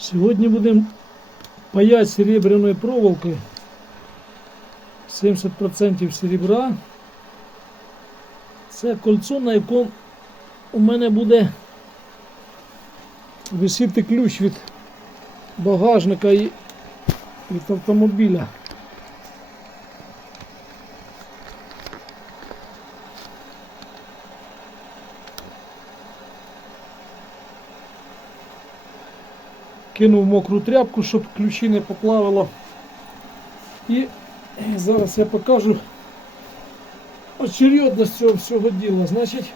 Сьогодні будемо паять серебряної проволоки 70% серебра. Це кольцо, на якому у мене буде висіти ключ від багажника і від автомобіля. Кинув мокру тряпку, щоб ключі не поплавило. І зараз я покажу очередність цього всього діла. Значить,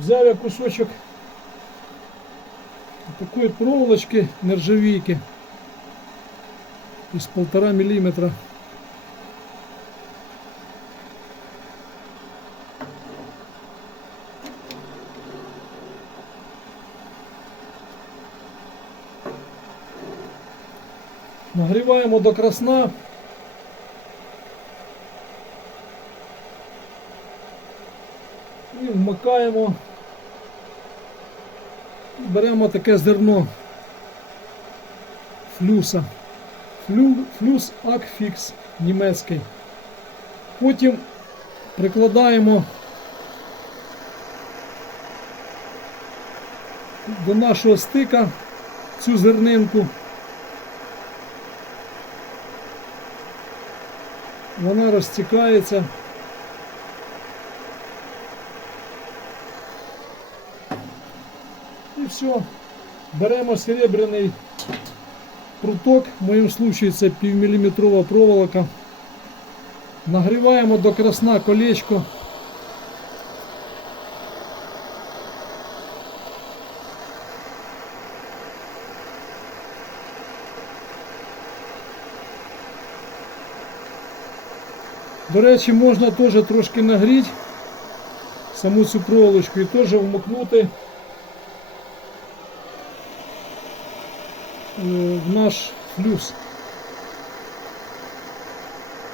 взяв я кусочок такої проволочки нержавійки із полтора миллиметра. Нагріваємо до красна. І вмикаємо. Беремо таке зерно флюса. Флю, флюс Акфікс німецький. Потім прикладаємо до нашого стика цю зернинку. Вона розтікається. І все. Беремо серебряний пруток, в моєму случае це півміліметрова проволока. Нагріваємо до красна колечко. До речі, можна теж трошки нагріти саму цю проволочку і теж вмокнути е, в наш флюс.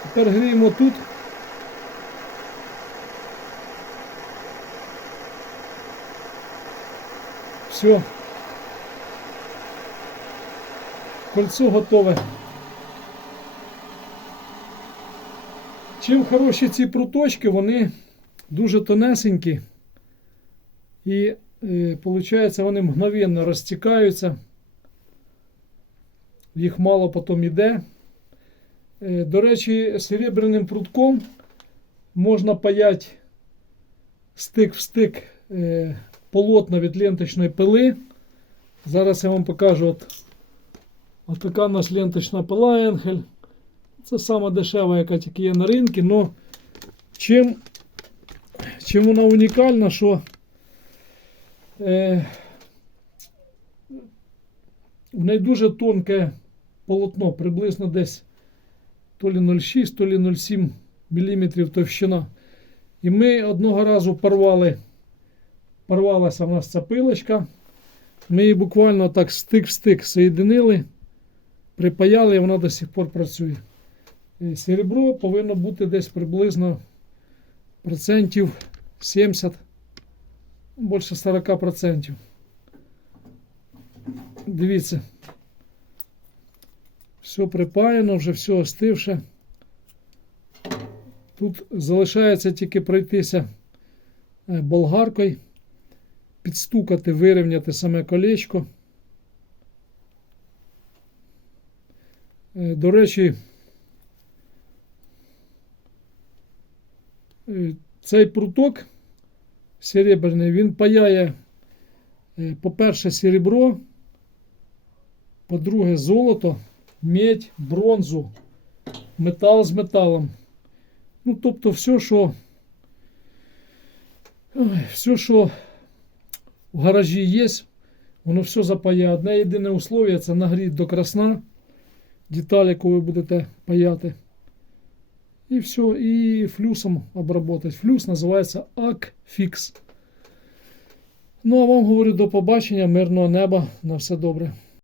Тепер гріємо тут. Все. Кольцо готове. Чим хороші ці пруточки, вони дуже тонесенькі і виходить, вони мгновенно розтікаються. Їх мало потім іде. Е, До речі, серебряним прутком можна паяти стик в стик е, полотна від ленточної пили. Зараз я вам покажу от, от така у нас ленточна пила Енхель. Це сама дешева, яка тільки є на ринку, але чим, чим вона унікальна, що е, в неї дуже тонке полотно, приблизно десь то лі 0,6, то лі 0,7 мм товщина. І ми одного разу порвали, порвалася в нас ця пилочка. Ми її буквально так стик в стик соєдинили, припаяли, і вона до сих пор працює. І Серебро повинно бути десь приблизно процентів 70, більше 40 процентів. Дивіться. Все припаяно, вже все остивше. Тут залишається тільки пройтися е, болгаркою, підстукати, вирівняти саме колечко. Е, До речі, е, цей пруток серебряний, він паяє, е, по-перше, серебро, по-друге, золото, медь, бронзу, метал з металом. Ну, тобто, все, що все, що в гаражі є, воно все запаяє. Одне єдине условие це нагріти до красна деталь, яку ви будете паяти. І все, і флюсом обработать. Флюс називається Акфікс. Ну, а вам говорю до побачення, мирного неба, на все добре.